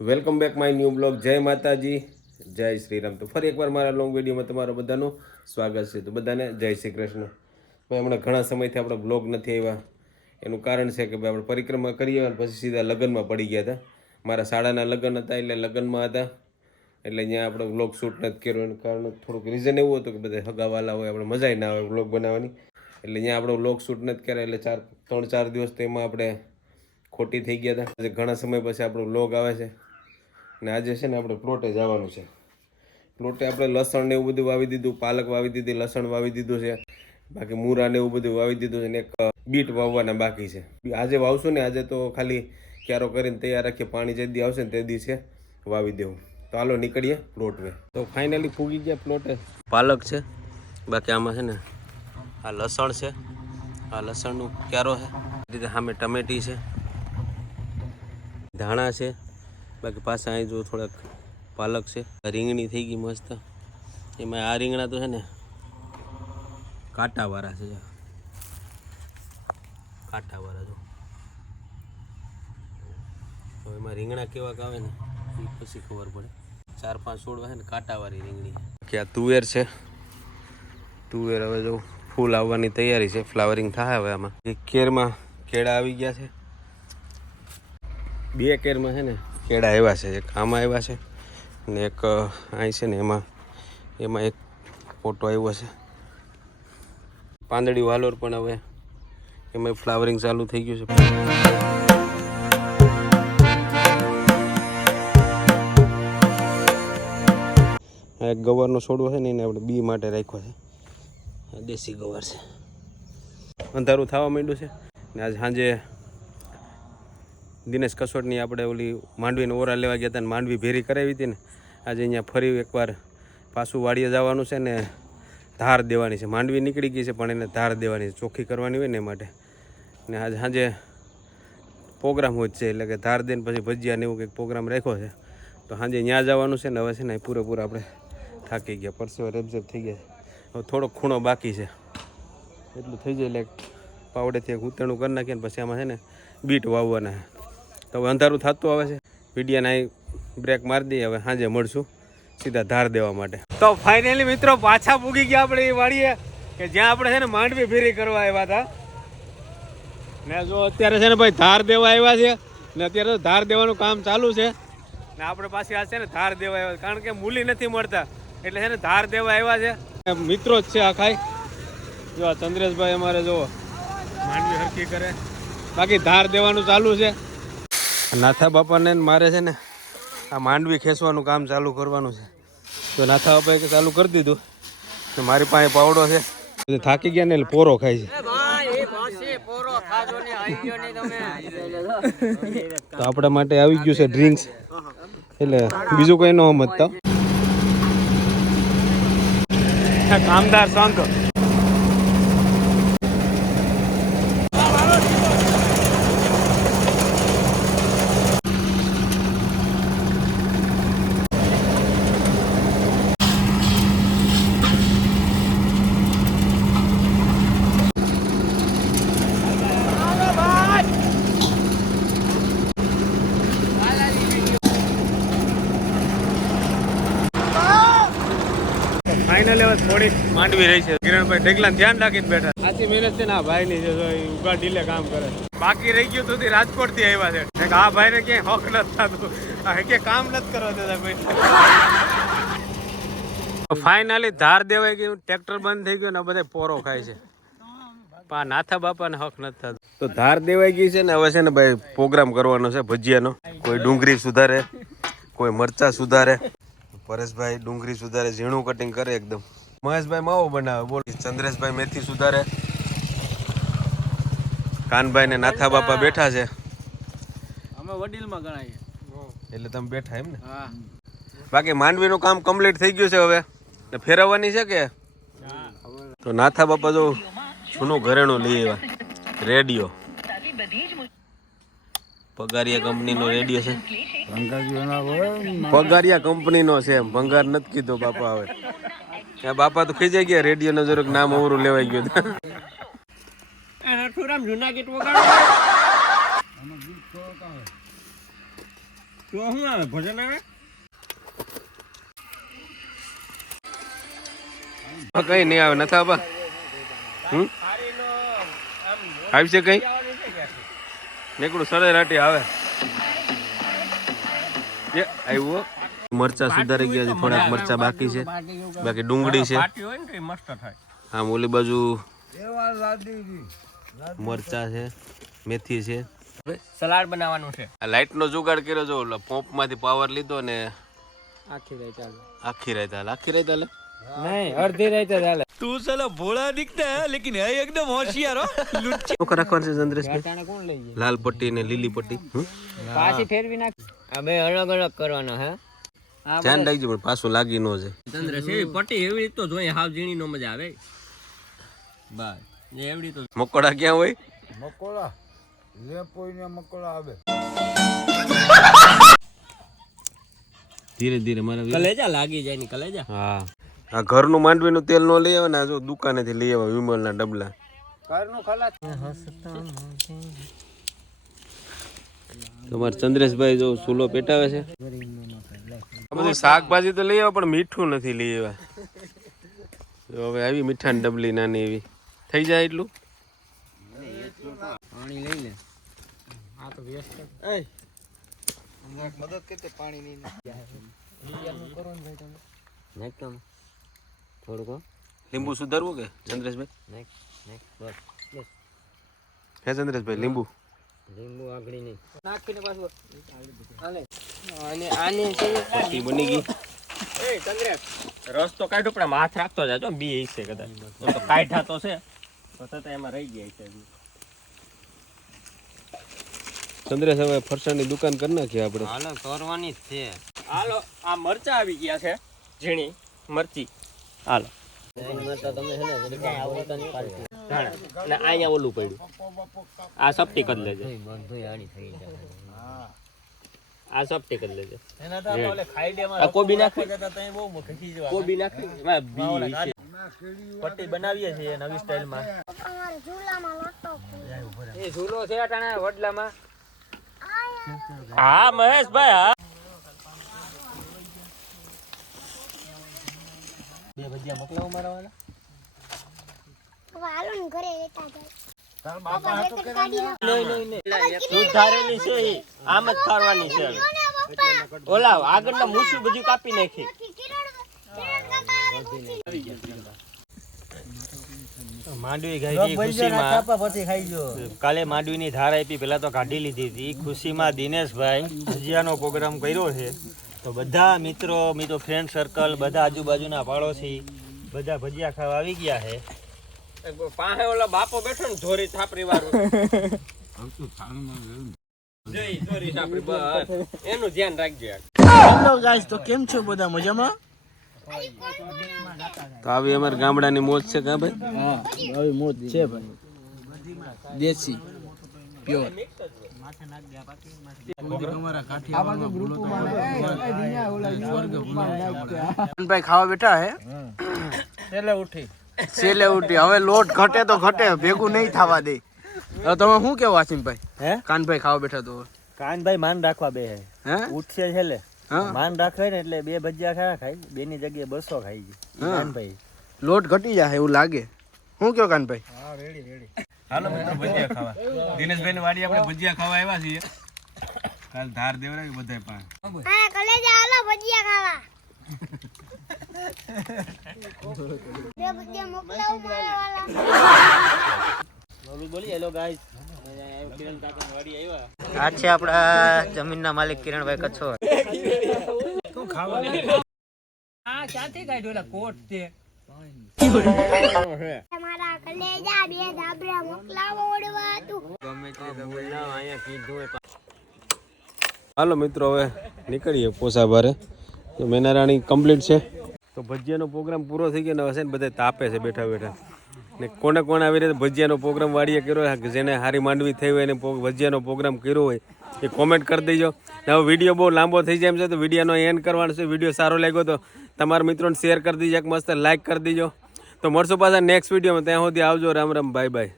Welcome back my new blog. જય માતાજી, જય શ્રી રામ. તો ફરી એકવાર મારા લોંગ વિડીયોમાં તમારા બધાનું સ્વાગત છે. તો બધાને જય શ્રી કૃષ્ણ. ભાઈ હમણાં ઘણા સમયથી આપણે બ્લોગ નથી આવ્યા. એનું કારણ છે કે ભાઈ આપણે પરિક્રમા કરીએ અને પછી સીધા લગ્નમાં પડી ગયા હતા. મારા શાળાના લગ્ન હતા એટલે લગ્નમાં હતા એટલે ત્યાં આપણે બ્લોગ શૂટ નથી કર્યો. એનું કારણ થોડુંક રીઝન એવું હતું કે બધા હગાવાલા હોય, આપણે મજા ના આવે બ્લોગ બનાવવાની. એટલે ત્યાં આપણે બ્લોગ શૂટ નથી કર્યા એટલે 3-4 દિવસ તો એમાં આપણે ખોટી થઈ ગયા હતા. આજે ઘણા સમય પછી આપણો બ્લોગ આવે છે ને આજે છે ને આપણે પ્લોટે જવાનું છે. પ્લોટે આપણે લસણ ને એવું બધું વાવી દીધું, પાલક વાવી દીધી, લસણ વાવી દીધું છે, બાકી મૂરા ને એવું બધું વાવી દીધું છે ને એક બીટ વાવવાના બાકી છે. આજે વાવશું ને, આજે તો ખાલી ક્યારો કરીને તૈયાર રાખીએ, પાણી જે દી આવશે ને તે દી છે વાવી દેવું. તો હાલો નીકળીએ પ્લોટ વે. તો ફાઇનલી ફૂગી ગયા પ્લોટે. પાલક છે, બાકી આમાં છે ને આ લસણ છે, આ લસણનું ક્યારો છે, રીતે સામે ટમેટી છે, ધાણા છે, બાકી પાછા અહીં જો થોડાક પાલક છે. રીંગણી થઈ ગઈ મસ્ત. એમાં આ રીંગણા તો છે ને કાંટાવાળા છે, કાંટાવાળા જો. તો એમાં રીંગણા કેવાક આવે ને એ પછી ખબર પડે. 4-5 છોડવા છે ને કાંટાવાળી રીંગણી. કે આ તુવેર છે, તુવેર હવે જો ફૂલ આવવાની તૈયારી છે, ફ્લાવરિંગ થાય હવે આમાં. એક કેરમાં કેળા આવી ગયા છે, 2 કેરમાં છે ને કેળા આવ્યા છે. એક આમાં આવ્યા છે ને એક અહીં છે ને એમાં એક ફોટો આવ્યો છે. પાંદડી વાલોર પણ હવે એમાં ફ્લાવરિંગ ચાલુ થઈ ગયું છે. એક ગવારનો છોડવો છે ને એને આપણે બી માટે રાખ્યો છે. દેશી ગવાર છે. અંધારું થવા માંડ્યું છે ને આજ સાંજે દિનેશ કસોટની આપણે ઓલી માંડવીને ઓરા લેવા ગયા હતા ને માંડવી ભેરી કરાવી હતી ને. આજે અહીંયા ફરી એકવાર પાછું વાડીએ જવાનું છે ને ધાર દેવાની છે. માંડવી નીકળી ગઈ છે પણ એને ધાર દેવાની છે, ચોખ્ખી કરવાની હોય ને એ માટે. ને આજે સાંજે પ્રોગ્રામ હોય છે એટલે કે ધાર દઈને પછી ભજીયા ને એવું કંઈક પ્રોગ્રામ રાખ્યો છે. તો સાંજે ત્યાં જવાનું છે ને હવે છે ને પૂરેપૂરા આપણે થાકી ગયા, પરસેવા રેબઝેબ થઈ ગયા છે. હવે થોડોક ખૂણો બાકી છે, એટલું થઈ જાય એટલે પાવડેથી એક ઉતરણું કરી નાખીએ ને પછી આમાં છે ને બીટ વાવવાના છે. તો હવે અંધારું થતું આવે છે. વિડીયોને અહીં બ્રેક મારી દઈએ. હવે સાંજે મળશું સીધા ધાર દેવા માટે. તો ફાઇનલી મિત્રો પાછા પૂગી ગયા આપણે એ વાડીએ કે જ્યાં આપણે છે ને માંડવી ફેરી કરવા આવ્યા હતા. ને જો અત્યારે છે ને ભાઈ ધાર દેવા આવ્યા છે ને અત્યારે તો ધાર દેવાનું કામ ચાલુ છે ને આપણે પાછી આ છે ને ધાર દેવા આવ્યા કારણ કે મૂલી નથી મળતા એટલે છે ને ધાર દેવા આવ્યા છે. મિત્રો જ છે આખાય. જો આ ચંદ્રેશભાઈ અમારે જો માંડવી હરકી કરે, બાકી ધાર દેવાનું ચાલુ છે. નાથા બાપાને મારે છે ને આ માંડવી ખેંચવાનું કામ ચાલુ કરવાનું છે. તો નાથા બાપાએ ચાલુ કરી દીધું ને મારી પાસે પાવડો છે. થાકી ગયા ને એટલે પોરો ખાય છે. તો આપણા માટે આવી ગયું છે ડ્રિંક્સ, એટલે બીજું કઈ ન સમજતા. કામદાર સંઘ ફાઇનલ હવે થોડીક માંડવી રહી છે. કિરણભાઈ ઢેકલા ધ્યાન રાખીને બેઠા. આથી મહેનત છે ને આ ભાઈ ની છે, ઉગા ઢીલે કામ કરે. બાકી રહી ગયું તો રાજકોટ થી આવ્યા છે. આ ભાઈ ને ક્યાંય હક નથી થતું, કે કામ નથી કરવા દેતા કોઈ. ફાઇનલી ધાર દેવાય ગયું, ટ્રેક્ટર બંધ થઈ ગયું ને બધા પોરો ખાય છે. નાથા બાપા ને હક નથી થતું. તો ધાર દેવાઈ ગઈ છે ને હવે છે ને ભાઈ પ્રોગ્રામ કરવાનો છે ભજીયાનો. કોઈ ડુંગળી સુધારે, કોઈ મરચા સુધારે. પરેશભાઈ ડુંગળી સુધારે, ઝીણું કટિંગ કરે એકદમ. મહેશભાઈ માવો બનાવે, બોલ. ચંદ્રેશભાઈ મેથી સુધારે. કાનભાઈ ને નાથા બાપા બેઠા છે. અમે વડીલમાં ગણાઈએ એટલે તમે બેઠા એમ ને. બાકી માંડવીનું કામ કમ્પ્લીટ થઈ ગયું છે. હવે ફેરવવાની છે કે તો નાથા બાપા જો જૂનું ઘરેણું લઈ આવ્યા. રેડિયો પગારિયા કંપનીનો રેડિયો છે. પગારિયા કંપનીનો છે, ભંગાર નથી કીધો બાપા. હવે બાપા તો ખીજાઈ ગયા, રેડિયો નો જરાક નામ અવરું લેવાઈ ગયું. જૂના ગીત વગાડો. તો શું આવે ભજન આવે કઈ નહીં આવે નથી આપા આવી છે કઈ નીકળું સરે રાટી આવે આવ્યું મરચા સુધારી ગયા છે થોડાક મરચા બાકી છે બાકી ડુંગળી છે હા ઓલી બાજુ મરચા છે મેથી છે સલાડ બનાવવાનું છે આ લાઈટ નો જુગાડ કર્યો જો પંપ માંથી પાવર લીધો ને આખી રાત ચાલે આખી રાત હાલે નહીં અડધી રાત ચાલે तू साला भोला दिखता है लेकिन है एकदम होशियार हो શું રાખવાનું છે ચંદ્રેશભાઈ ટાણે કોણ લઈ જાય લાલ પટ્ટી ને લીલી પટ્ટી પાછી ફેરવી નાખ આ બે અલગ અલગ કરવાનો હે ધ્યાન રાખજો પણ પાછું લાગી ન જાય ચંદ્રેશ એવી પટ્ટી એવી તો જોઈએ હાવ ઝીણી નો મજા આવે બસ એવડી તો મકોડા ક્યાં હોય મકોડા લેપોઈને મકોડા આવે ધીરે ધીરે મારા કલેજા લાગી જાય ની કલેજા હા આ ઘરનું માંડવીનું તેલ નો લઈ આવે ને જો દુકાનેથી લઈ આવે વિમલના ડબલા ઘરનું ખલાસ તમારે ચંદ્રેશભાઈ જો ચૂલો પેટાવે છે આ બધી શાકભાજી તો લઈ આવે પણ મીઠું નથી લઈ આવ્યા હવે આવી મીઠાની ડબલી નાની એવી થઈ જાય એટલું પાણી લઈ લે આ તો વ્યસ્ત મદદ કરતે પાણી નહીં કરો ને ભાઈ તમે નાખ કામ થોડુંક લીંબુ સુધારવું કે ચંદ્રેશભાઈ નાખ નાખ બસ બસ હે ચંદ્રેશભાઈ લીંબુ લીંબુ આગળી નહીં નાખીને પાછું હાલે અને આને પટ્ટી બની ગઈ એ ચંદ્રેશ રસ તો કાઢો પણ હાથ રાખતો જાજો બી છે કદાચ તો કાઢા તો છે તો એમાં રહી ગયા છે ચંદ્રેશ હવે ફરસાણની દુકાન કરી નાખીએ આપણે હાલો કરવાની જ છે હાલો આ મરચા આવી ગયા છે ઝીણી મરચી હાલો અહીંયા ઓલું પડ્યું આ સપટી કરી લેજે આ સપટી કરી લેજે આ કોબી નાખી કોબી નાખી પટ્ટી બનાવીએ છીએ નવી સ્ટાઇલમાં એ ઝૂલો છે અટાણે વડલામાં હા મહેશભાઈ હા બે ભજીયા મોકલાવો મારા વાળા હાલો ને ઘરે લેતા જાય તાર બાપા હતો કે નહીં સુધારેલી છે ઈ. આમ જ ખાવાની છે હવે. ઓલા આગળના મૂછું બધું કાપી નાખી માંડવી ગાઈ ખુશીમાં કાલે માંડવીની ધાર આપી પેલા તો કાઢી લીધી હતી ખુશીમાં દિનેશભાઈ ભજીયાનો પ્રોગ્રામ કર્યો છે તો બધા મિત્રો ફ્રેન્ડ સર્કલ બધા આજુબાજુના પાડોશી બધા ભજીયા ખાવા આવી ગયા છે પાસે ઓલા બાપો બેઠો ને ધોરી થાપરી વાળું એનું ધ્યાન રાખજો हेलो गाइस तो केम छो બધા મજામાં તો આવી અમારા ગામડાની મોજ છે કા ભાઈ હા આવી મોજ છે ભાઈ દેશી પ્યોર ભાઈ ખાવા બેઠા હે છેલ્લે ઉઠી હવે લોટ ઘટે તો ઘટે ભેગું નહીં થવા દે હવે તમે શું કેવો આસિમભાઈ હે કાનભાઈ ખાવા બેઠા તો કાનભાઈ માન રાખવા બે હે ઉઠશે છેલ્લે હા માન રાખે ને એટલે બે ભજીયા ખાય બેની જગ્યાએ 200 ખાઈ ગઈ કાનભાઈ લોટ ઘટી જાય એવું લાગે શું કયો કાનભાઈ હાલો મિત્રો ભજીયા ખાવા દિનેશભાઈ ની વાડી આપણે ભજીયા ખાવા આવ્યા છીએ કાલ ધાર દેવરાવી બધાય પાસે હા કલેજા હાલો ભજીયા ખાવા બે ભજીયા મોકલાવો મારા વાળા બોલી હેલો ગાઈસ કિરણ કાકા વાડી આવ્યા આ છે આપણા જમીનના માલિક કિરણભાઈ કચ્છોર શું ખાવા આ ક્યાંથી કાઢ્યો એલા કોટ તે તમારા કલેજા બે ધાબરા મોકલાવો ઓડવા તું ગમે તે બોલાવ અહીંયા કીધું હાલો મિત્રો હવે નીકળીએ પોસાભારે તો મેનારાણી કમ્પ્લીટ છે તો ભજીયાનો પ્રોગ્રામ પૂરો થઈ ગયો ને હશે ને બધા તાપે છે બેઠા બેઠા ને કોને કોને આવી રીતે ભજીયાનો પ્રોગ્રામ વાડીએ કર્યો હોય જેને હારી માંડવી થઈ હોય એને ભજીયાનો પ્રોગ્રામ કર્યો હોય એ કોમેન્ટ કરી દેજો ને હવે વિડીયો બહુ લાંબો થઈ જાય એમ છે તો વિડીયોનો એન્ડ કરવાનો છે વિડીયો સારો લાગ્યો તો તમારા મિત્રોને શેર કરી દીજો એક મસ્ત લાઇક કરી દીજો તો મળશું પાછા નેક્સ્ટ વિડીયોમાં ત્યાં સુધી આવજો રામ રામ બાય બાય